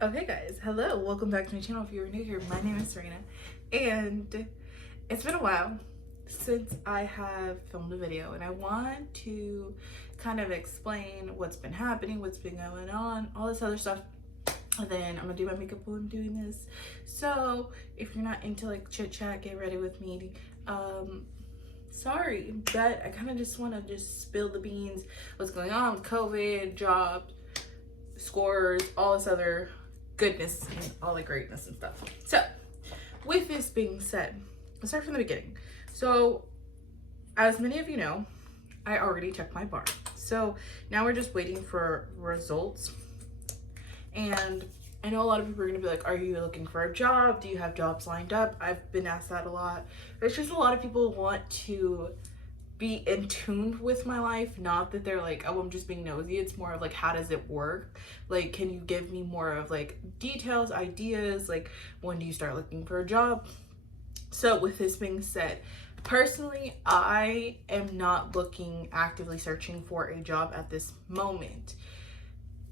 Okay guys, hello, welcome back to my channel. If you're new here, my name is Serena, and it's been a while since I have filmed a video, and I want to kind of explain what's been happening, what's been going on, all this other stuff. And then I'm gonna do my makeup while I'm doing this. So if you're not into like chit chat, get ready with me. Sorry, but I kind of just want to just spill the beans, what's going on with COVID, jobs, scores, all this other goodness and all the greatness and stuff. So with this being said, let's start from the beginning. So as many of you know, I already checked my bar. So now we're just waiting for results. And I know a lot of people are gonna be like, are you looking for a job? Do you have jobs lined up? I've been asked that a lot. It's just a lot of people want to be in tune with my life, not that they're like, oh, I'm just being nosy. It's more of like, how does it work? Like, can you give me more of like details, ideas? Like, when do you start looking for a job? So with this being said, personally, I am not looking, actively searching for a job at this moment.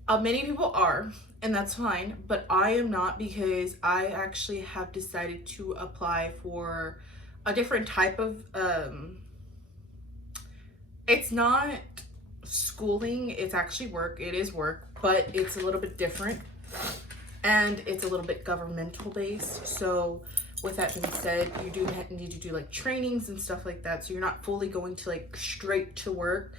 Many people are, and that's fine, but I am not, because I actually have decided to apply for a different type of it's not schooling, it's actually work. It is work, but it's a little bit different, and it's a little bit governmental based. So with that being said, you do need to do like trainings and stuff like that, so you're not fully going to like straight to work.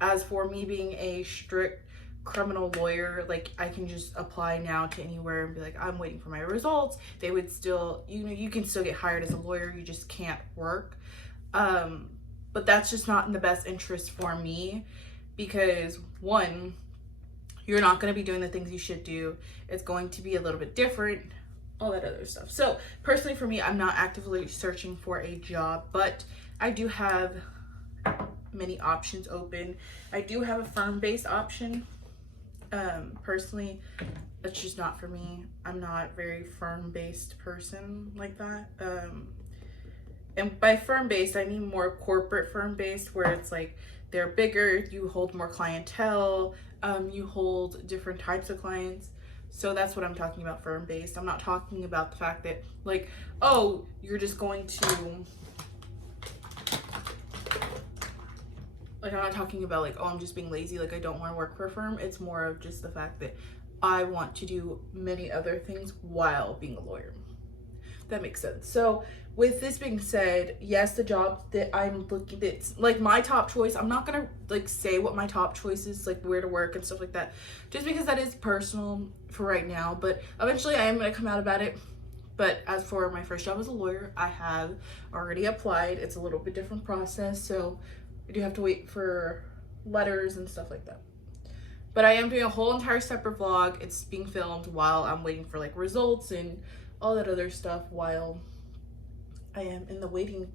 As for me being a strict criminal lawyer, like I can just apply now to anywhere and be like, I'm waiting for my results. They would still, you can still get hired as a lawyer, you just can't work. But that's just not in the best interest for me, because one, you're not going to be doing the things you should do. It's going to be a little bit different, all that other stuff. So personally for me, I'm not actively searching for a job, but I do have many options open. I do have a firm-based option. Personally, it's just not for me. I'm not a very firm-based person like that. And by firm-based, I mean more corporate firm-based, where it's like they're bigger, you hold more clientele, you hold different types of clients. So that's what I'm talking about, firm-based. I'm not talking about the fact that like, oh, you're just going to, like, I'm not talking about like, oh, I'm just being lazy, like I don't want to work for a firm. It's more of just the fact that I want to do many other things while being a lawyer. That makes sense. So with this being said, yes, the job that I'm looking, it's like my top choice. I'm not gonna like say what my top choice is, like where to work and stuff like that, just because that is personal for right now. But eventually I am gonna come out about it. But as for my first job as a lawyer, I have already applied. It's a little bit different process, so I do have to wait for letters and stuff like that. But I am doing a whole entire separate vlog. It's being filmed while I'm waiting for like results and all that other stuff, while I am in the waiting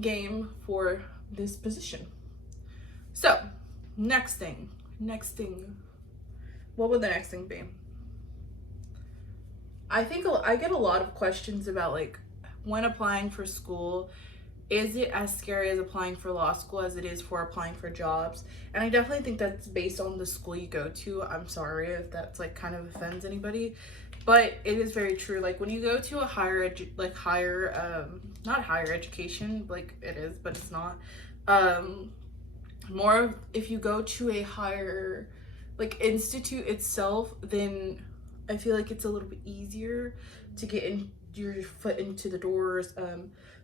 game for this position. So next thing, what would the next thing be? I think I get a lot of questions about like, when applying for school, is it as scary as applying for law school as it is for applying for jobs? And I definitely think that's based on the school you go to. I'm sorry if that's like kind of offends anybody, but it is very true. Like when you go to a not higher education, like it is, but it's not. More if you go to a higher like institute itself, then I feel like it's a little bit easier to get in your foot into the doors.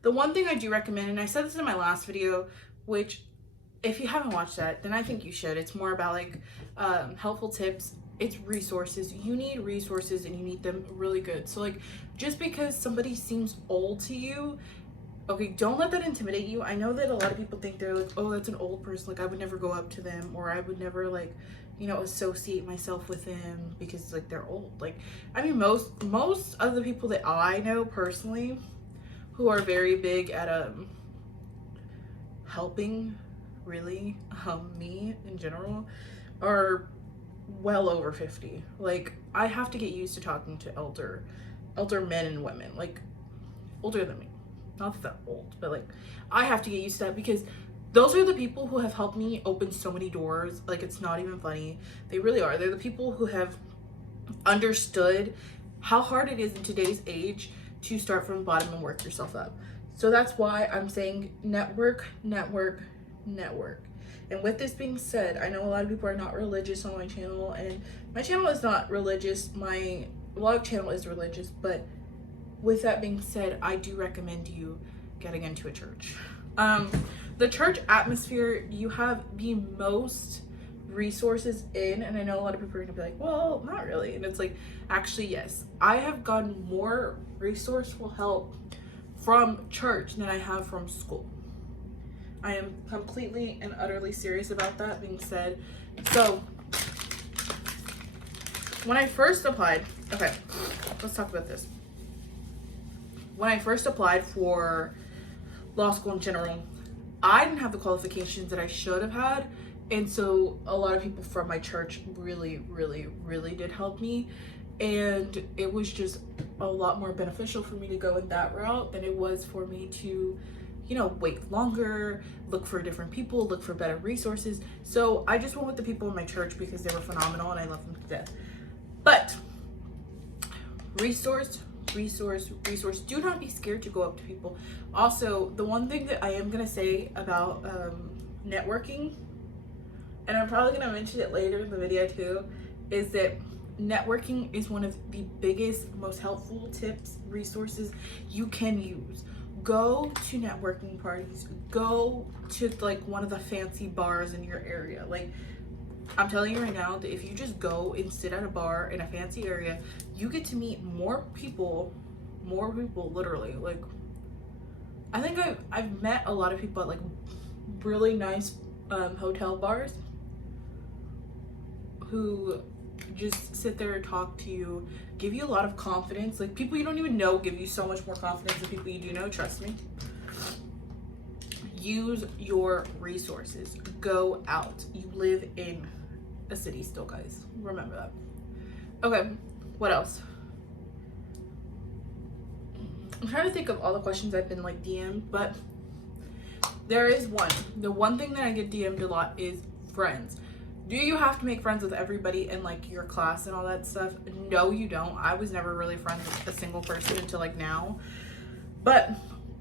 The one thing I do recommend, and I said this in my last video, which if you haven't watched that, then I think you should. It's more about like helpful tips. It's resources. You need resources, and you need them really good. So like, just because somebody seems old to you, okay, don't let that intimidate you. I know that a lot of people think they're like, oh, that's an old person, like I would never go up to them, or I would never like, you know, associate myself with them because like they're old. Like, I mean, most of the people that I know personally who are very big at helping really me in general are well over 50. Like, I have to get used to talking to elder men and women, like older than me. Not that old, but like I have to get used to that, because those are the people who have helped me open so many doors. Like, it's not even funny. They really are. They're the people who have understood how hard it is in today's age to start from the bottom and work yourself up. So that's why I'm saying network, network, network. And with this being said, I know a lot of people are not religious on my channel, and my channel is not religious. My vlog channel is religious, but with that being said, I do recommend you getting into a church. The church atmosphere, you have the most resources in, and I know a lot of people are gonna be like, well, not really. And it's like, actually, yes. I have gotten more resourceful help from church than I have from school. I am completely and utterly serious about that being said. So when I first applied, okay, let's talk about this. When I first applied for law school in general, I didn't have the qualifications that I should have had. And so a lot of people from my church really, really, really did help me. And it was just a lot more beneficial for me to go in that route than it was for me to, you know, wait longer, look for different people, look for better resources. So I just went with the people in my church because they were phenomenal and I love them to death. But resource. Do not be scared to go up to people. Also, the one thing that I am going to say about networking, and I'm probably going to mention it later in the video too, is that networking is one of the biggest, most helpful tips, resources you can use. Go to networking parties. Go to like one of the fancy bars in your area. Like, I'm telling you right now that if you just go and sit at a bar in a fancy area, you get to meet more people literally. Like, I think I've met a lot of people at like really nice hotel bars who just sit there and talk to you, give you a lot of confidence. Like, people you don't even know give you so much more confidence than people you do know, trust me. Use your resources. Go out. You live in a city still, guys. Remember that. Okay, what else? I'm trying to think of all the questions I've been like DM'd, but there is one. The one thing that I get DM'd a lot is friends. Do you have to make friends with everybody in like your class and all that stuff? No, you don't. I was never really friends with a single person until like now. But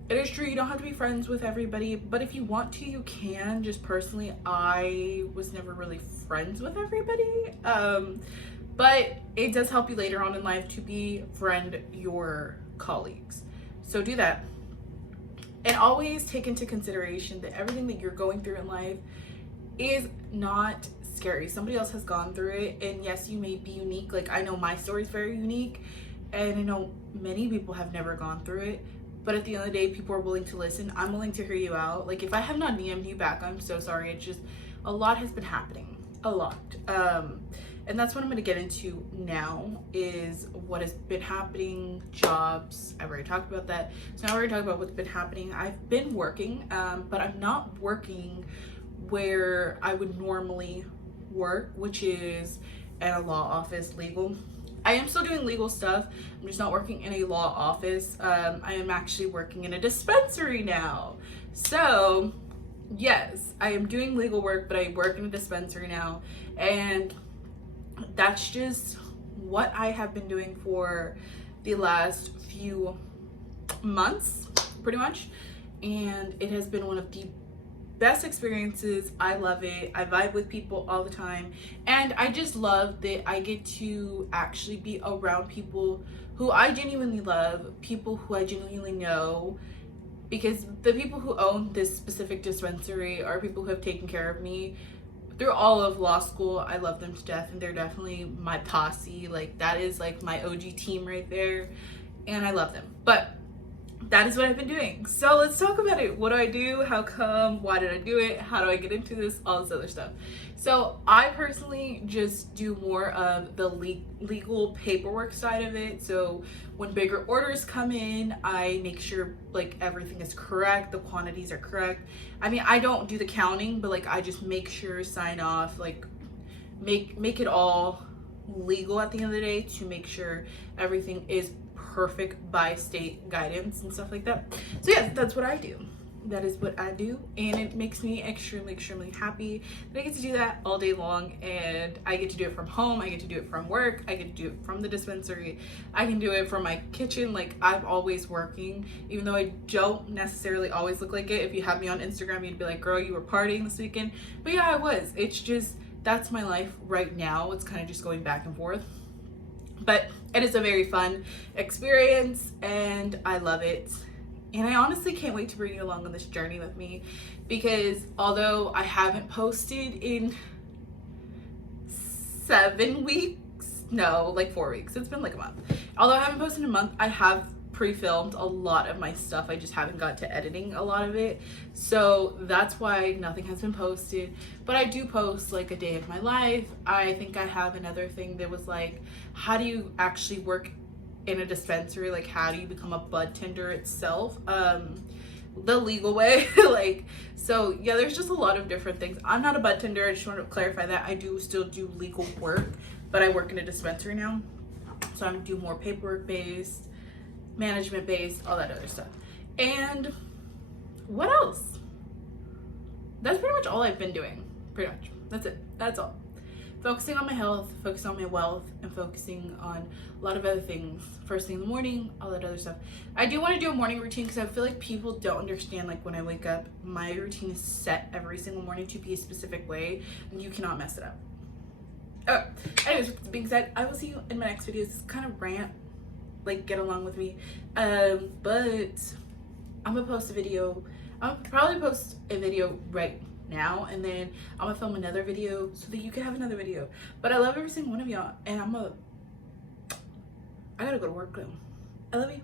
it is true, you don't have to be friends with everybody, but if you want to, you can. Just personally, I was never really friends with everybody. But it does help you later on in life to befriend your colleagues. So do that. And always take into consideration that everything that you're going through in life is not scary. Somebody else has gone through it, and yes, you may be unique. Like, I know my story is very unique, and I know many people have never gone through it. But at the end of the day, people are willing to listen. I'm willing to hear you out. Like, if I have not DM'd you back, I'm so sorry. It's just a lot has been happening. A lot. And that's what I'm going to get into now, is what has been happening, jobs. I've already talked about that. So now we're going to talk about what's been happening. I've been working, but I'm not working where I would normally work, which is at a law office, legal. I am still doing legal stuff. I'm just not working in a law office. I am actually working in a dispensary now. So yes, I am doing legal work, but I work in a dispensary now. And that's just what I have been doing for the last few months, pretty much. And it has been one of the best experiences. I love it. I vibe with people all the time, and I just love that I get to actually be around people who I genuinely love, people who I genuinely know, because the people who own this specific dispensary are people who have taken care of me through all of law school. I love them to death, and they're definitely my posse. Like, that is like my OG team right there, and I love them. But that is what I've been doing. So let's talk about it. What do I do? How come? Why did I do it? How do I get into this? All this other stuff. So I personally just do more of the legal paperwork side of it. So when bigger orders come in, I make sure like everything is correct, the quantities are correct. I mean, I don't do the counting, but like I just make sure, sign off, like make it all legal at the end of the day to make sure everything is perfect by state guidance and stuff like that. So yeah, that's what I do. that is what I do, and it makes me extremely happy that I get to do that all day long. And I get to do it from home, I get to do it from work, I get to do it from the dispensary, I can do it from my kitchen. Like, I'm always working, even though I don't necessarily always look like it. If you have me on Instagram, you'd be like, girl, you were partying this weekend. But yeah, I was. It's just, that's my life right now. It's kind of just going back and forth, but it is a very fun experience and I love it. And I honestly can't wait to bring you along on this journey with me, because although I haven't posted in 7 weeks, no, like 4 weeks, it's been like a month. Although I haven't posted in a month, I have pre-filmed a lot of my stuff. I just haven't got to editing a lot of it. So that's why nothing has been posted. But I do post like a day of my life. I think I have another thing that was like, how do you actually work in a dispensary? Like, how do you become a bud tender itself, the legal way? Like, so yeah, there's just a lot of different things. I'm not a bud tender, I just want to clarify that. I do still do legal work, but I work in a dispensary now, so I'm doing more paperwork based, management based, all that other stuff. And what else? That's pretty much all I've been doing. Pretty much, that's it. That's all. Focusing on my health, focusing on my wealth, and focusing on a lot of other things. First thing in the morning, all that other stuff. I do want to do a morning routine, because I feel like people don't understand, like, when I wake up, my routine is set every single morning to be a specific way, and you cannot mess it up. Anyways, with that being said, I will see you in my next video. This is kind of rant, like, get along with me. But I'm gonna post a video. I'll probably post a video right now, and then I'm gonna film another video so that you can have another video. But I love every single one of y'all, and I gotta go to work though. I love you.